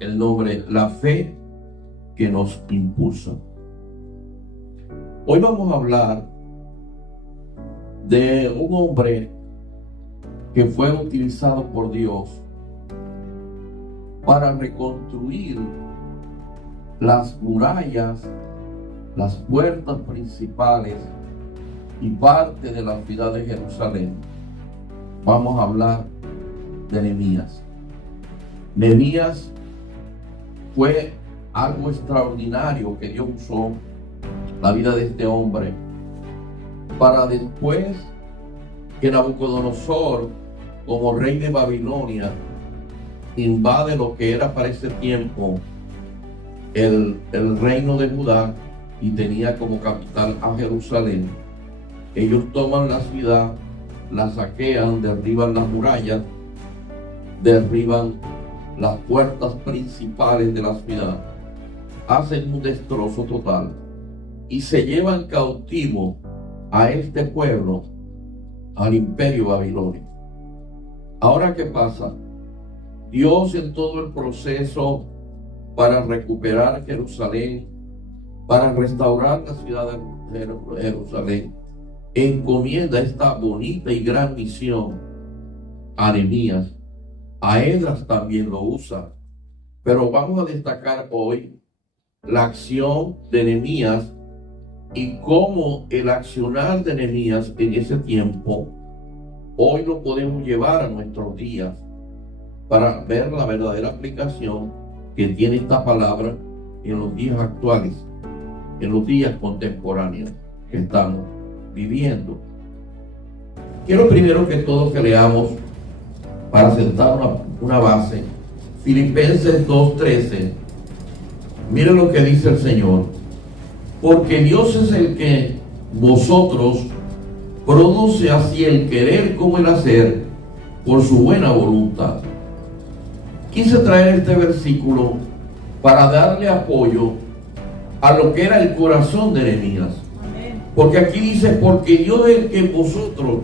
el nombre La Fe que nos impulsa. Hoy vamos a hablar de un hombre que fue utilizado por Dios para reconstruir las murallas, las puertas principales y parte de la ciudad de Jerusalén. Vamos a hablar de Nehemías. Nehemías fue algo extraordinario que Dios usó la vida de este hombre para después que Nabucodonosor, como rey de Babilonia, invade lo que era para ese tiempo el reino de Judá y tenía como capital a Jerusalén. Ellos toman la ciudad, la saquean, derriban las murallas, derriban las puertas principales de la ciudad, hacen un destrozo total y se llevan cautivo a este pueblo, al imperio babilonio. Ahora, ¿qué pasa? Dios, en todo el proceso para recuperar Jerusalén, para restaurar la ciudad de Jerusalén, encomienda esta bonita y gran misión a Nehemías. A Esdras también lo usa, pero vamos a destacar hoy la acción de Nehemías y cómo el accionar de Nehemías en ese tiempo hoy lo podemos llevar a nuestros días para ver la verdadera aplicación que tiene esta palabra en los días actuales, en los días contemporáneos que estamos viviendo. Quiero primero que todo que leamos, para sentar una base, Filipenses 2:13. Miren lo que dice el Señor: porque Dios es el que vosotros produce así el querer como el hacer por su buena voluntad. Quise traer este versículo para darle apoyo a lo que era el corazón de Nehemías. Porque aquí dice: porque Dios es el que vosotros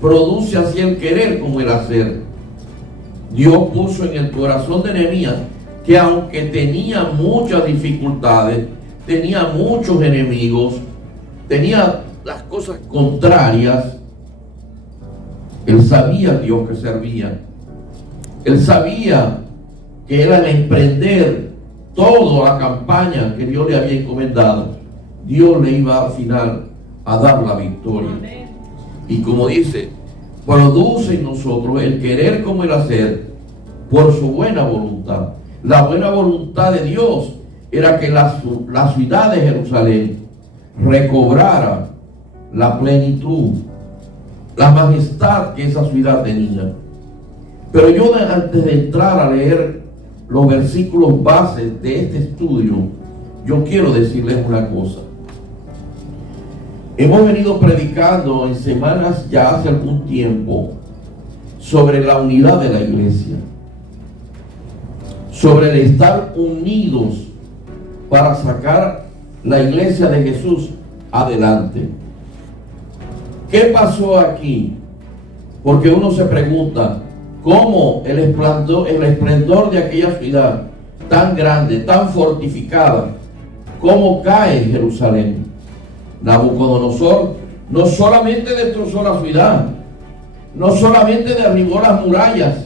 produce así el querer como el hacer. Dios puso en el corazón de Nehemías que, aunque tenía muchas dificultades, tenía muchos enemigos, tenía las cosas contrarias, él sabía a Dios que servía. Él sabía que era el emprender toda la campaña que Dios le había encomendado. Dios le iba al final a dar la victoria. Amén. Y como dice, produce en nosotros el querer como el hacer por su buena voluntad. La buena voluntad de Dios era que la ciudad de Jerusalén recobrara la plenitud, la majestad que esa ciudad tenía. Pero yo, antes de entrar a leer los versículos bases de este estudio, yo quiero decirles una cosa. Hemos venido predicando en semanas ya hace algún tiempo sobre la unidad de la iglesia, sobre el estar unidos para sacar la iglesia de Jesús adelante. ¿Qué pasó aquí? Porque uno se pregunta cómo el esplendor de aquella ciudad tan grande, tan fortificada, cómo cae en Jerusalén. Nabucodonosor no solamente destrozó la ciudad, no solamente derribó las murallas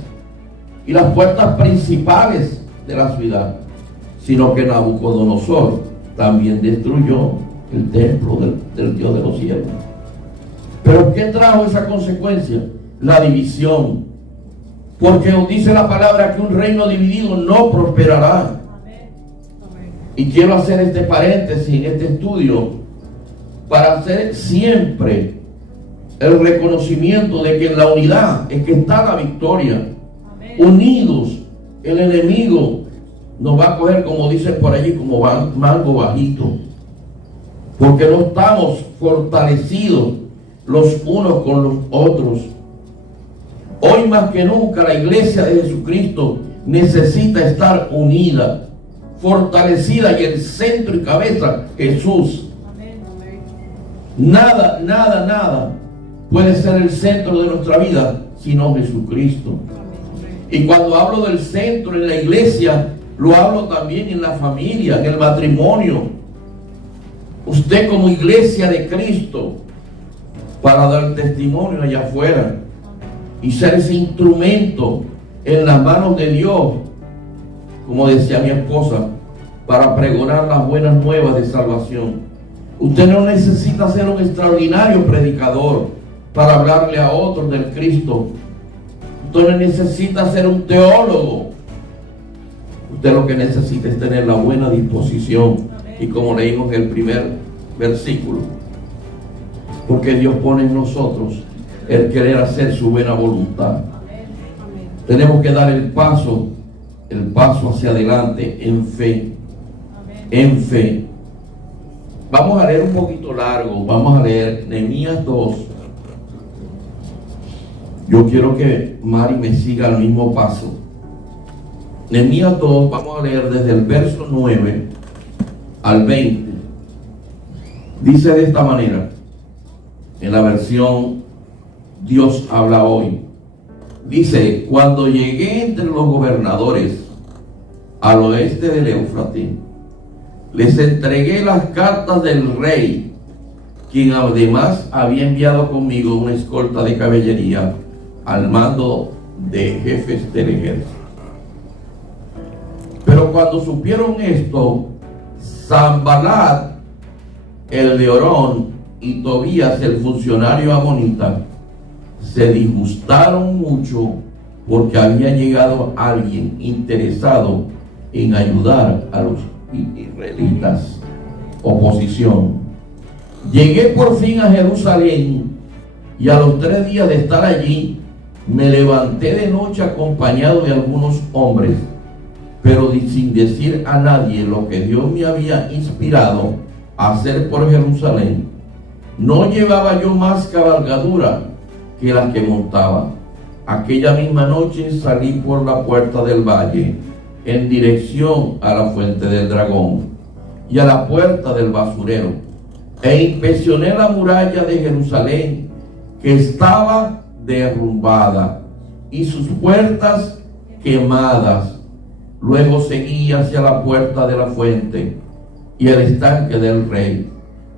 y las puertas principales de la ciudad, sino que Nabucodonosor también destruyó el templo del Dios de los cielos. ¿Pero qué trajo esa consecuencia? La división. Porque nos dice la palabra que un reino dividido no prosperará. Y quiero hacer este paréntesis en este estudio para hacer siempre el reconocimiento de que en la unidad es que está la victoria. Amén. Unidos, el enemigo nos va a coger, como dicen por allí, como mango bajito, porque no estamos fortalecidos los unos con los otros. Hoy más que nunca la iglesia de Jesucristo necesita estar unida, fortalecida, y el centro y cabeza Jesús. Nada puede ser el centro de nuestra vida sino Jesucristo. Y cuando hablo del centro en la iglesia, Lo hablo también en la familia, en el matrimonio. Usted como iglesia de Cristo, para dar testimonio allá afuera y ser ese instrumento en las manos de Dios, como decía mi esposa, para pregonar las buenas nuevas de salvación. Usted no necesita ser un extraordinario predicador para hablarle a otros del Cristo. Usted no necesita ser un teólogo. Usted lo que necesita es tener la buena disposición. Y como leímos en el primer versículo, porque Dios pone en nosotros el querer hacer su buena voluntad. Tenemos que dar el paso hacia adelante en fe. En fe. Vamos a leer un poquito largo. Vamos a leer Nehemías 2. Yo quiero que Mari me siga al mismo paso. Nehemías 2, vamos a leer desde el verso 9 al 20. Dice de esta manera, en la versión Dios habla hoy. Dice: cuando llegué entre los gobernadores al oeste del Éufrates, les entregué las cartas del rey, quien además había enviado conmigo una escolta de caballería al mando de jefes del ejército. Pero cuando supieron esto, Sanballat, el de Orón, y Tobías, el funcionario amonita, se disgustaron mucho porque había llegado alguien interesado en ayudar a los israelitas. Oposición. Llegué por fin a Jerusalén y a los 3 días de estar allí me levanté de noche acompañado de algunos hombres, pero sin decir a nadie lo que Dios me había inspirado a hacer por Jerusalén. No llevaba yo más cabalgadura que la que montaba. Aquella misma noche salí por la puerta del valle en dirección a la fuente del dragón y a la puerta del basurero, e inspeccioné la muralla de Jerusalén, que estaba derrumbada y sus puertas quemadas. Luego seguí hacia la puerta de la fuente y el estanque del rey,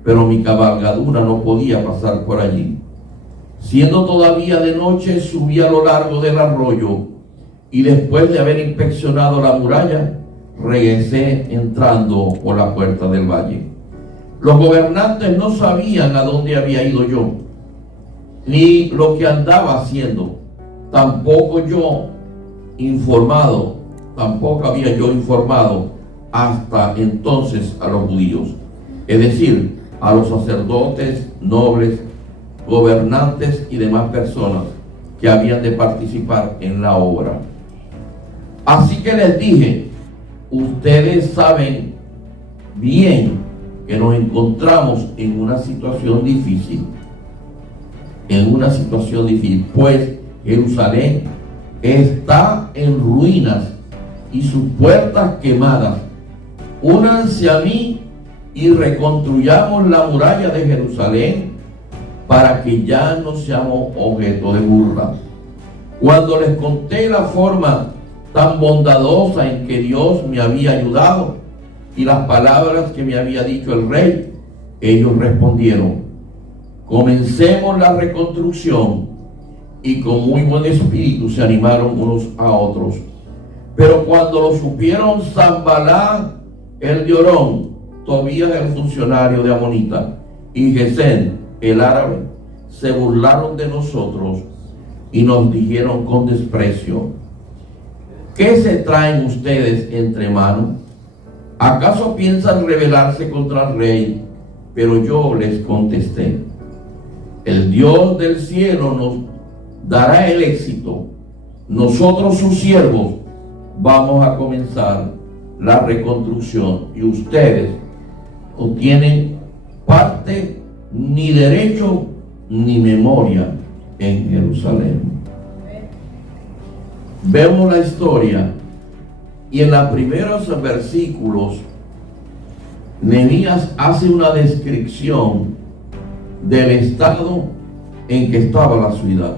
pero mi cabalgadura no podía pasar por allí. Siendo todavía de noche, subí a lo largo del arroyo, y después de haber inspeccionado la muralla, regresé entrando por la puerta del valle. Los gobernantes no sabían a dónde había ido yo, ni lo que andaba haciendo. Tampoco había yo informado hasta entonces a los judíos, es decir, a los sacerdotes, nobles, gobernantes y demás personas que habían de participar en la obra. Así que les dije: ustedes saben bien que nos encontramos en una situación difícil, pues Jerusalén está en ruinas y sus puertas quemadas. Únanse a mí y reconstruyamos la muralla de Jerusalén para que ya no seamos objeto de burla. Cuando les conté la forma tan bondadosa en que Dios me había ayudado y las palabras que me había dicho el rey, ellos respondieron: comencemos la reconstrucción. Y con muy buen espíritu se animaron unos a otros. Pero cuando lo supieron Sanballat, el de Orón, Tobías, el funcionario de amonita, y Gesem, el árabe, se burlaron de nosotros y nos dijeron con desprecio: ¿qué se traen ustedes entre manos? ¿Acaso piensan rebelarse contra el rey? Pero yo les contesté: el Dios del cielo nos dará el éxito. Nosotros, sus siervos, vamos a comenzar la reconstrucción, y ustedes no tienen parte, ni derecho, ni memoria en Jerusalén. Vemos la historia, y en los primeros versículos Nehemías hace una descripción del estado en que estaba la ciudad,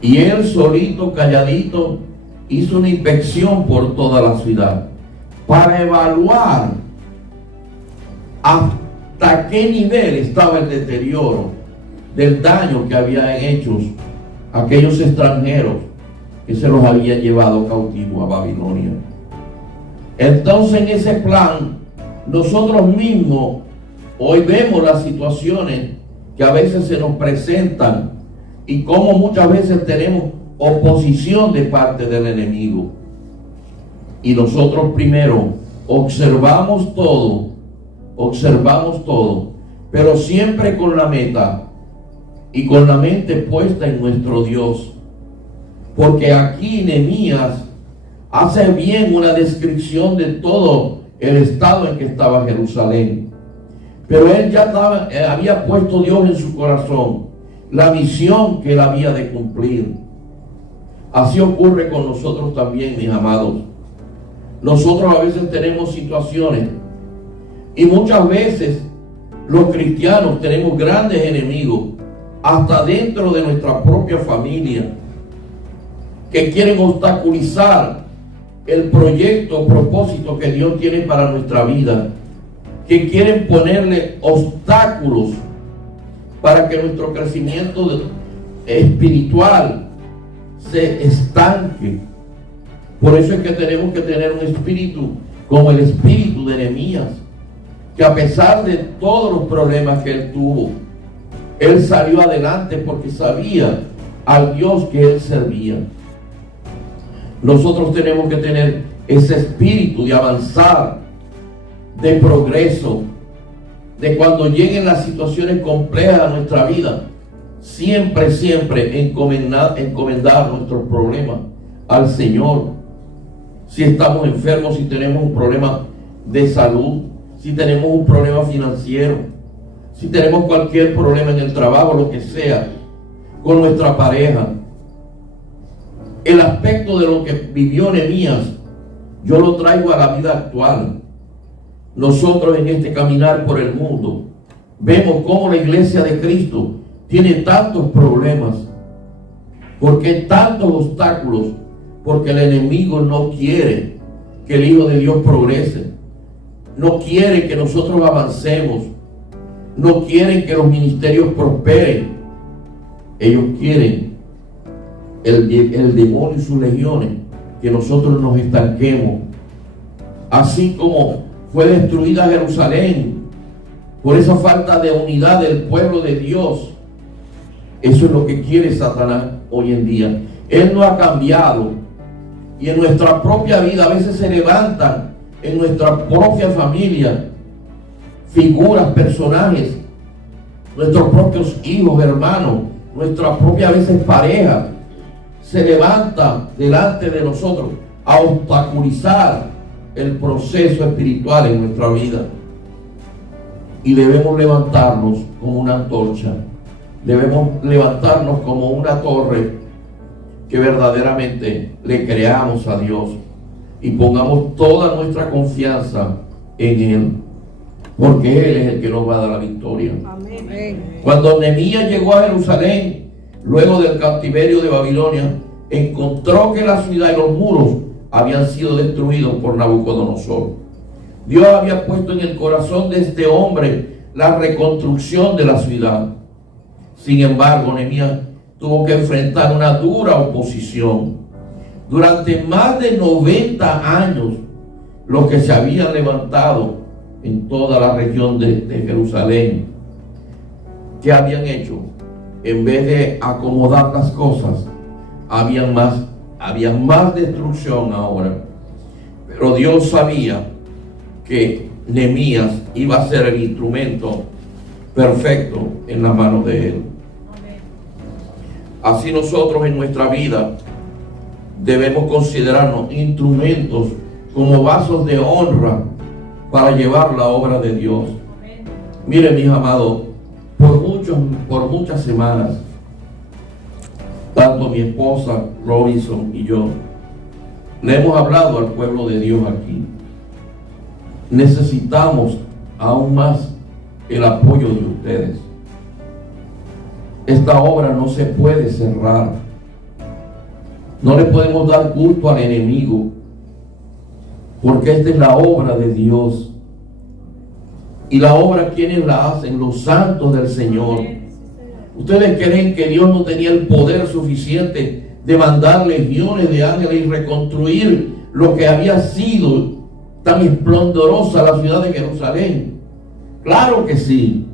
y él solito, calladito, hizo una inspección por toda la ciudad para evaluar hasta qué nivel estaba el deterioro del daño que habían hecho aquellos extranjeros que se los habían llevado cautivos a Babilonia. Entonces, en ese plan, nosotros mismos hoy vemos las situaciones que a veces se nos presentan y cómo muchas veces tenemos oposición de parte del enemigo. Y nosotros primero observamos todo, pero siempre con la meta y con la mente puesta en nuestro Dios. Porque aquí Nehemías hace bien una descripción de todo el estado en que estaba Jerusalén. Pero él ya había puesto Dios en su corazón, la misión que él había de cumplir. Así ocurre con nosotros también, mis amados. Nosotros a veces tenemos situaciones y muchas veces los cristianos tenemos grandes enemigos, hasta dentro de nuestra propia familia, que quieren obstaculizar el proyecto o propósito que Dios tiene para nuestra vida, que quieren ponerle obstáculos para que nuestro crecimiento espiritual se estanque. Por eso es que tenemos que tener un espíritu como el espíritu de Nehemías, que a pesar de todos los problemas que él tuvo, él salió adelante porque sabía al Dios que él servía. Nosotros tenemos que tener ese espíritu de avanzar, de progreso, de cuando lleguen las situaciones complejas a nuestra vida, siempre encomendar nuestros problemas al Señor. Si estamos enfermos, si tenemos un problema de salud, si tenemos un problema financiero, si tenemos cualquier problema en el trabajo, lo que sea, con nuestra pareja, el aspecto de lo que vivió Nehemías, yo lo traigo a la vida actual. Nosotros en este caminar por el mundo vemos cómo la iglesia de Cristo tiene tantos problemas. ¿Por qué tantos obstáculos? Porque el enemigo no quiere que el Hijo de Dios progrese, no quiere que nosotros avancemos, no quieren que los ministerios prosperen. Ellos quieren, el demonio y sus legiones, que nosotros nos estanquemos. Así como fue destruida Jerusalén por esa falta de unidad del pueblo de Dios, eso es lo que quiere Satanás hoy en día. Él no ha cambiado, y en nuestra propia vida a veces se levantan en nuestra propia familia figuras, personajes, nuestros propios hijos, hermanos, nuestra propia a veces pareja, se levanta delante de nosotros a obstaculizar el proceso espiritual en nuestra vida. Y debemos levantarnos como una antorcha, debemos levantarnos como una torre, que verdaderamente le creamos a Dios y pongamos toda nuestra confianza en Él, porque Él es el que nos va a dar la victoria. Amén. Cuando Nehemías llegó a Jerusalén, luego del cautiverio de Babilonia, encontró que la ciudad y los muros habían sido destruidos por Nabucodonosor. Dios había puesto en el corazón de este hombre la reconstrucción de la ciudad. Sin embargo, Nehemías tuvo que enfrentar una dura oposición. Durante más de 90 años, los que se habían levantado en toda la región de Jerusalén, ¿qué habían hecho? En vez de acomodar las cosas, había más destrucción ahora. Pero Dios sabía que Nehemías iba a ser el instrumento perfecto en la mano de Él. Así nosotros en nuestra vida debemos considerarnos instrumentos como vasos de honra para llevar la obra de Dios. Miren, mis amados, por muchas semanas, tanto mi esposa Robinson y yo le hemos hablado al pueblo de Dios aquí. Necesitamos aún más el apoyo de ustedes. Esta obra no se puede cerrar. No le podemos dar culto al enemigo, porque esta es la obra de Dios. Y la obra, ¿quiénes la hacen? Los santos del Señor. ¿Ustedes creen que Dios no tenía el poder suficiente de mandar legiones de ángeles y reconstruir lo que había sido tan esplendorosa la ciudad de Jerusalén? Claro que sí,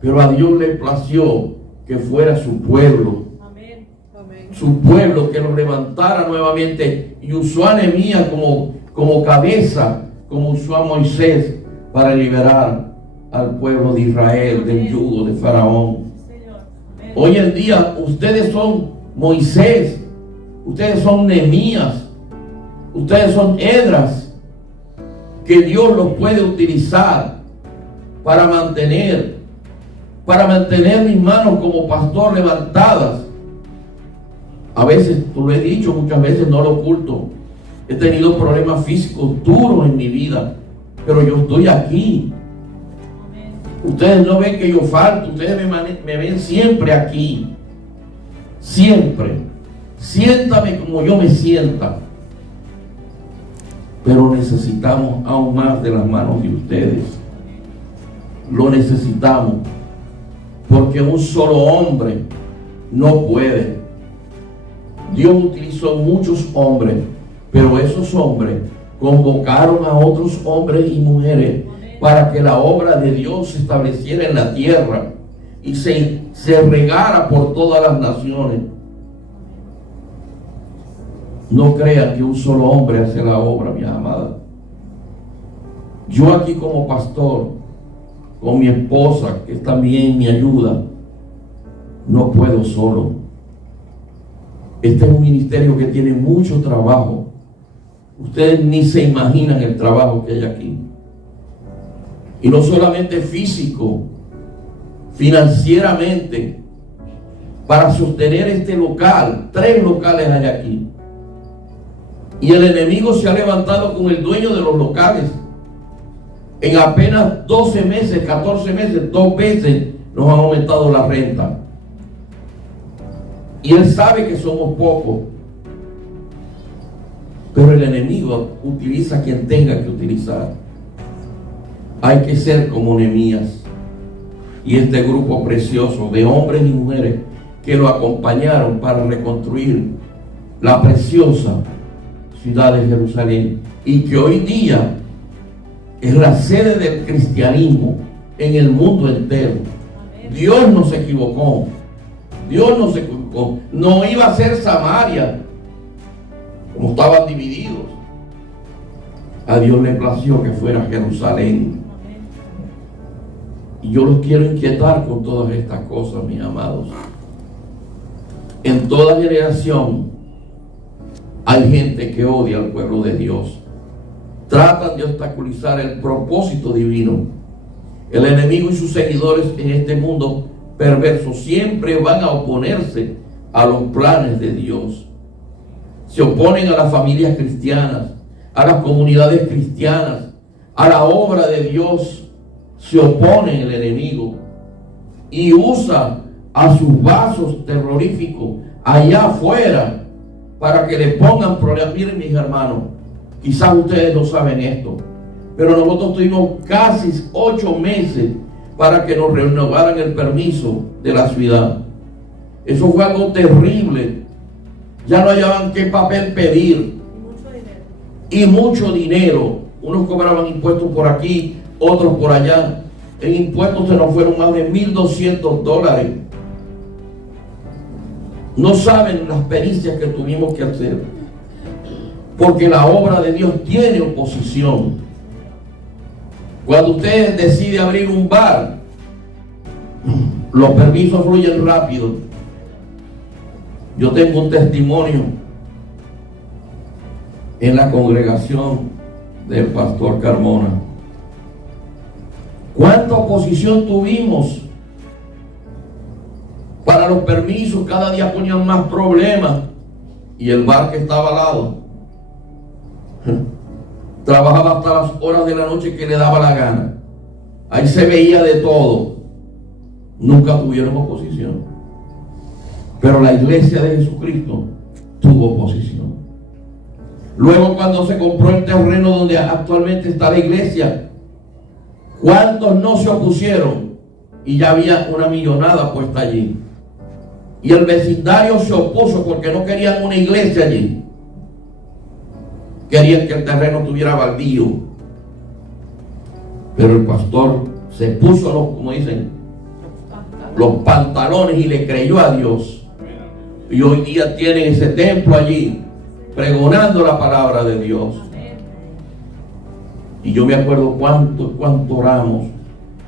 pero a Dios le plació que fuera su pueblo. Amén. Su pueblo, que lo levantara nuevamente, y usó a Nehemías como cabeza, como usó a Moisés para liberar al pueblo de Israel del yugo de Faraón. Hoy en día ustedes son Moisés, ustedes son Nehemías, ustedes son Esdras, que Dios los puede utilizar para mantener mis manos como pastor levantadas. A veces, tú lo he dicho muchas veces, no lo oculto, he tenido problemas físicos duros en mi vida, pero yo estoy aquí. Ustedes no ven que yo falto, ustedes me ven siempre aquí, siempre. Siéntame como yo me sienta, pero necesitamos aún más de las manos de ustedes. Lo necesitamos, porque un solo hombre no puede. Dios utilizó muchos hombres, pero esos hombres convocaron a otros hombres y mujeres para que la obra de Dios se estableciera en la tierra y se regara por todas las naciones. No crean que un solo hombre hace la obra, mi amada. Yo aquí como pastor, con mi esposa, que es también mi ayuda, no puedo solo. Este es un ministerio que tiene mucho trabajo. Ustedes ni se imaginan el trabajo que hay aquí. Y no solamente físico, financieramente, para sostener este local. 3 locales hay aquí. Y el enemigo se ha levantado con el dueño de los locales. En apenas 12 meses, 14 meses, 2 veces nos han aumentado la renta. Y él sabe que somos pocos. Pero el enemigo utiliza a quien tenga que utilizar. Hay que ser como Nehemías y este grupo precioso de hombres y mujeres que lo acompañaron para reconstruir la preciosa ciudad de Jerusalén, y que hoy día es la sede del cristianismo en el mundo entero. Dios no se equivocó. Dios no se equivocó. No iba a ser Samaria, como estaban divididos. A Dios le plació que fuera Jerusalén. Y yo los quiero inquietar con todas estas cosas, mis amados. En toda generación hay gente que odia al pueblo de Dios. Tratan de obstaculizar el propósito divino. El enemigo y sus seguidores en este mundo perverso siempre van a oponerse a los planes de Dios. Se oponen a las familias cristianas, a las comunidades cristianas, a la obra de Dios. Se opone el enemigo y usa a sus vasos terroríficos allá afuera para que le pongan problemas. Miren, mis hermanos, quizás ustedes no saben esto, pero nosotros tuvimos casi 8 meses para que nos renovaran el permiso de la ciudad. Eso fue algo terrible. Ya no hallaban qué papel pedir. Y mucho dinero. Unos cobraban impuestos por aquí, otros por allá. En impuestos se nos fueron más de $1,200. No saben las pericias que tuvimos que hacer, porque la obra de Dios tiene oposición. Cuando usted decide abrir un bar, los permisos fluyen rápido. Yo tengo un testimonio en la congregación del pastor Carmona. ¿Cuánta oposición tuvimos para los permisos? Cada día ponían más problemas. Y el bar que estaba al lado trabajaba hasta las horas de la noche que le daba la gana. Ahí se veía de todo. Nunca tuvieron oposición. Pero la iglesia de Jesucristo tuvo oposición. Luego, cuando se compró el terreno donde actualmente está la iglesia, ¿cuántos no se opusieron? Y ya había una millonada puesta allí. Y el vecindario se opuso porque no querían una iglesia allí. Querían que el terreno estuviera baldío. Pero el pastor se puso como dicen, los pantalones y le creyó a Dios. Y hoy día tienen ese templo allí, pregonando la palabra de Dios. Y yo me acuerdo cuánto oramos,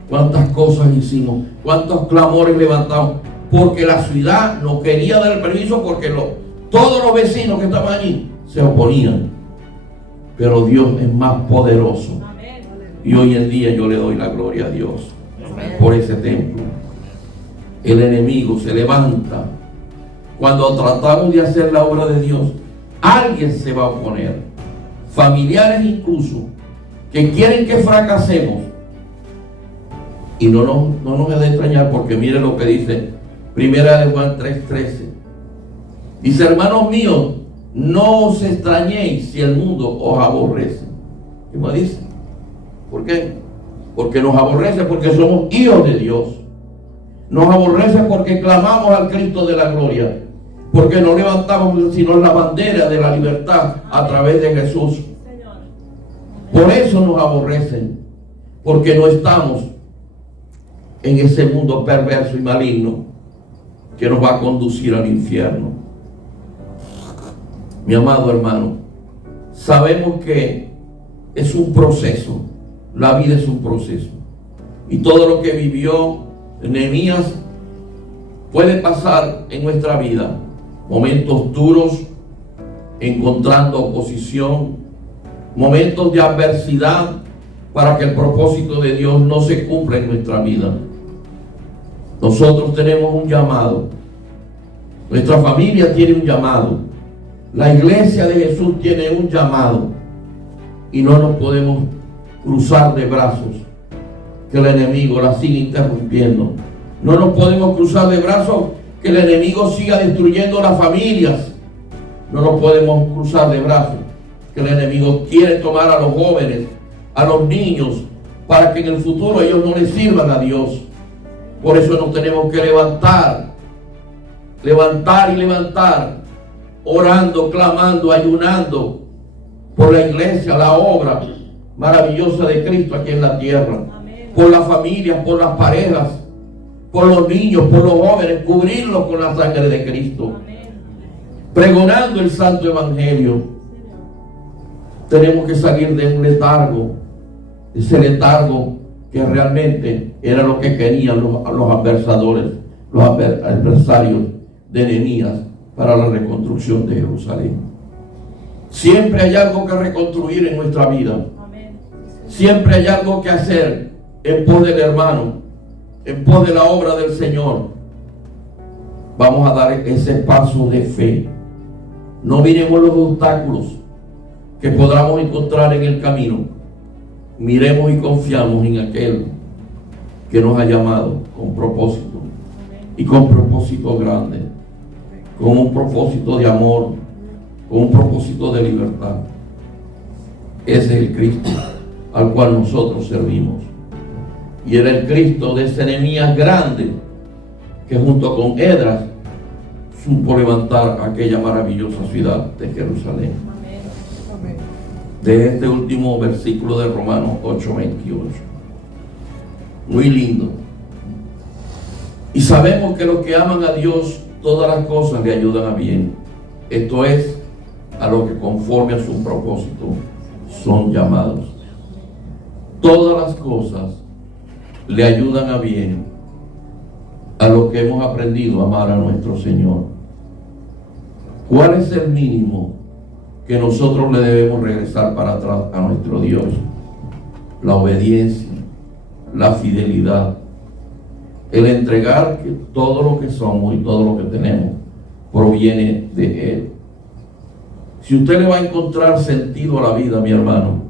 cuántas cosas hicimos, cuántos clamores levantamos, porque la ciudad no quería dar el permiso, porque todos los vecinos que estaban allí se oponían. Pero Dios es más poderoso. Y hoy en día yo le doy la gloria a Dios por ese templo. El enemigo se levanta. Cuando tratamos de hacer la obra de Dios, alguien se va a oponer. Familiares incluso, que quieren que fracasemos. Y no nos debe extrañar, porque mire lo que dice Primera de Juan 3:13. Dice: hermanos míos, no os extrañéis si el mundo os aborrece. ¿Qué me dice? ¿Por qué? Porque nos aborrece porque somos hijos de Dios. Nos aborrece porque clamamos al Cristo de la gloria, porque no levantamos sino la bandera de la libertad a través de Jesús. Por eso nos aborrecen, porque no estamos en ese mundo perverso y maligno que nos va a conducir al infierno. Mi amado hermano, sabemos que es un proceso. La vida es un proceso. Y todo lo que vivió Nehemías puede pasar en nuestra vida. Momentos duros, encontrando oposición, momentos de adversidad para que el propósito de Dios no se cumpla en nuestra vida. Nosotros tenemos un llamado. Nuestra familia tiene un llamado. La iglesia de Jesús tiene un llamado. Y no nos podemos cruzar de brazos, que el enemigo la siga interrumpiendo. No nos podemos cruzar de brazos, que el enemigo siga destruyendo las familias. No nos podemos cruzar de brazos, que el enemigo quiere tomar a los jóvenes, a los niños, para que en el futuro ellos no les sirvan a Dios. Por eso nos tenemos que levantar, orando, clamando, ayunando por la iglesia, la obra maravillosa de Cristo aquí en la tierra. Amén. Por las familias, por las parejas, por los niños, por los jóvenes, cubrirlos con la sangre de Cristo. Amén. Pregonando el santo evangelio. Tenemos que salir de un letargo, ese letargo que realmente era lo que querían los adversarios de Nehemías para la reconstrucción de Jerusalén. Siempre hay algo que reconstruir en nuestra vida. Siempre hay algo que hacer en pos del hermano, en pos de la obra del Señor. Vamos a dar ese paso de fe. No miremos los obstáculos que podamos encontrar en el camino. Miremos y confiamos en aquel que nos ha llamado con propósito, y con propósito grande, con un propósito de amor, con un propósito de libertad. Ese es el Cristo al cual nosotros servimos. Y era el Cristo de ese Nehemías grande, que junto con Esdras supo levantar aquella maravillosa ciudad de Jerusalén. Amén. De este último versículo de Romanos 8:28. Muy lindo. Y sabemos que los que aman a Dios, todas las cosas le ayudan a bien. Esto es, a los que conforme a su propósito son llamados. Todas las cosas le ayudan a bien a los que hemos aprendido a amar a nuestro Señor. ¿Cuál es el mínimo que nosotros le debemos regresar para atrás a nuestro Dios? La obediencia, la fidelidad, el entregar que todo lo que somos y todo lo que tenemos proviene de Él. Si usted le va a encontrar sentido a la vida, mi hermano,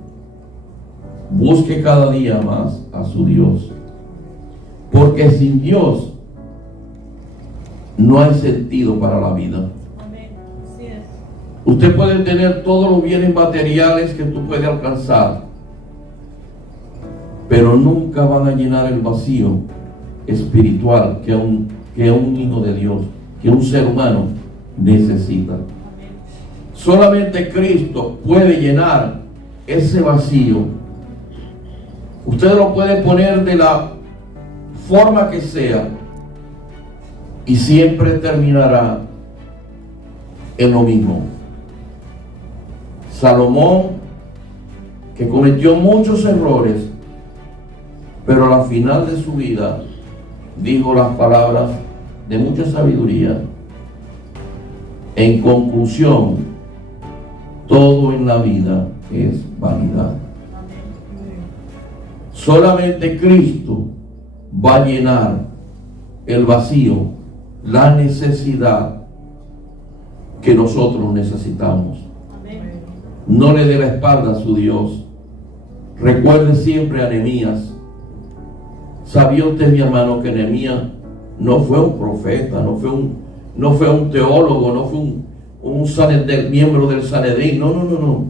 busque cada día más a su Dios, porque sin Dios no hay sentido para la vida. Amén. Así es. Usted puede tener todos los bienes materiales que tú puedes alcanzar, pero nunca van a llenar el vacío espiritual que un hijo de Dios, que un ser humano necesita. Solamente Cristo puede llenar ese vacío. Usted lo puede poner de la forma que sea y siempre terminará en lo mismo. Salomón, que cometió muchos errores, pero a la final de su vida dijo las palabras de mucha sabiduría. En conclusión, todo en la vida es vanidad. Solamente Cristo va a llenar el vacío, la necesidad que nosotros necesitamos. No le dé la espalda a su Dios. Recuerde siempre a Nehemías. ¿Sabía usted, mi hermano, que Nehemías no fue un profeta, no fue un teólogo, no fue un miembro del Sanedrín? No.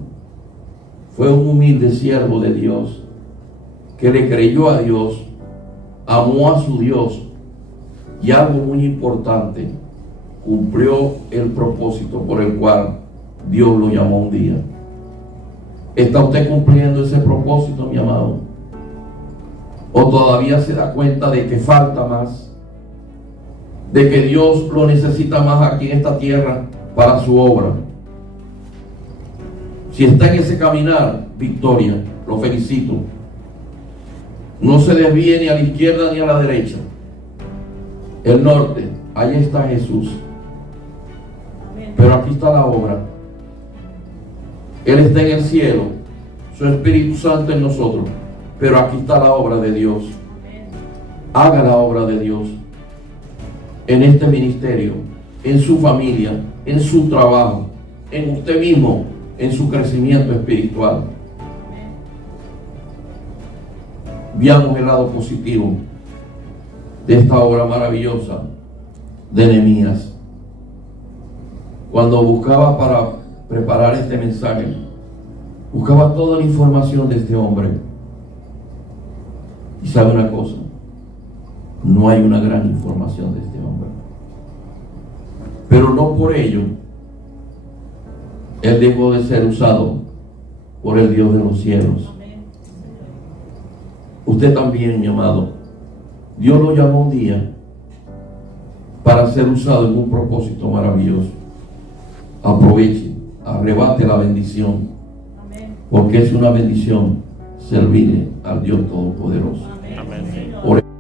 Fue un humilde siervo de Dios que le creyó a Dios, amó a su Dios y, algo muy importante, cumplió el propósito por el cual Dios lo llamó un día. ¿Está usted cumpliendo ese propósito, mi amado? ¿O todavía se da cuenta de que falta más? De que Dios lo necesita más aquí en esta tierra para su obra. Si está en ese caminar, victoria, lo felicito. No se desvíe ni a la izquierda ni a la derecha. El norte, allí está Jesús. Pero aquí está la obra. Él está en el cielo, su Espíritu Santo en nosotros, pero aquí está la obra de Dios. Haga la obra de Dios en este ministerio, en su familia, en su trabajo, en usted mismo, en su crecimiento espiritual. Veamos el lado positivo de esta obra maravillosa de Nehemías. Cuando buscaba para preparar este mensaje, buscaba toda la información de este hombre. Y sabe una cosa, no hay una gran información de este hombre, pero no por ello él dejó de ser usado por el Dios de los cielos. Usted también, mi amado, Dios lo llamó un día para ser usado en un propósito maravilloso. Aproveche, arrebate la bendición, porque es una bendición servirle al Dios Todopoderoso. Amén.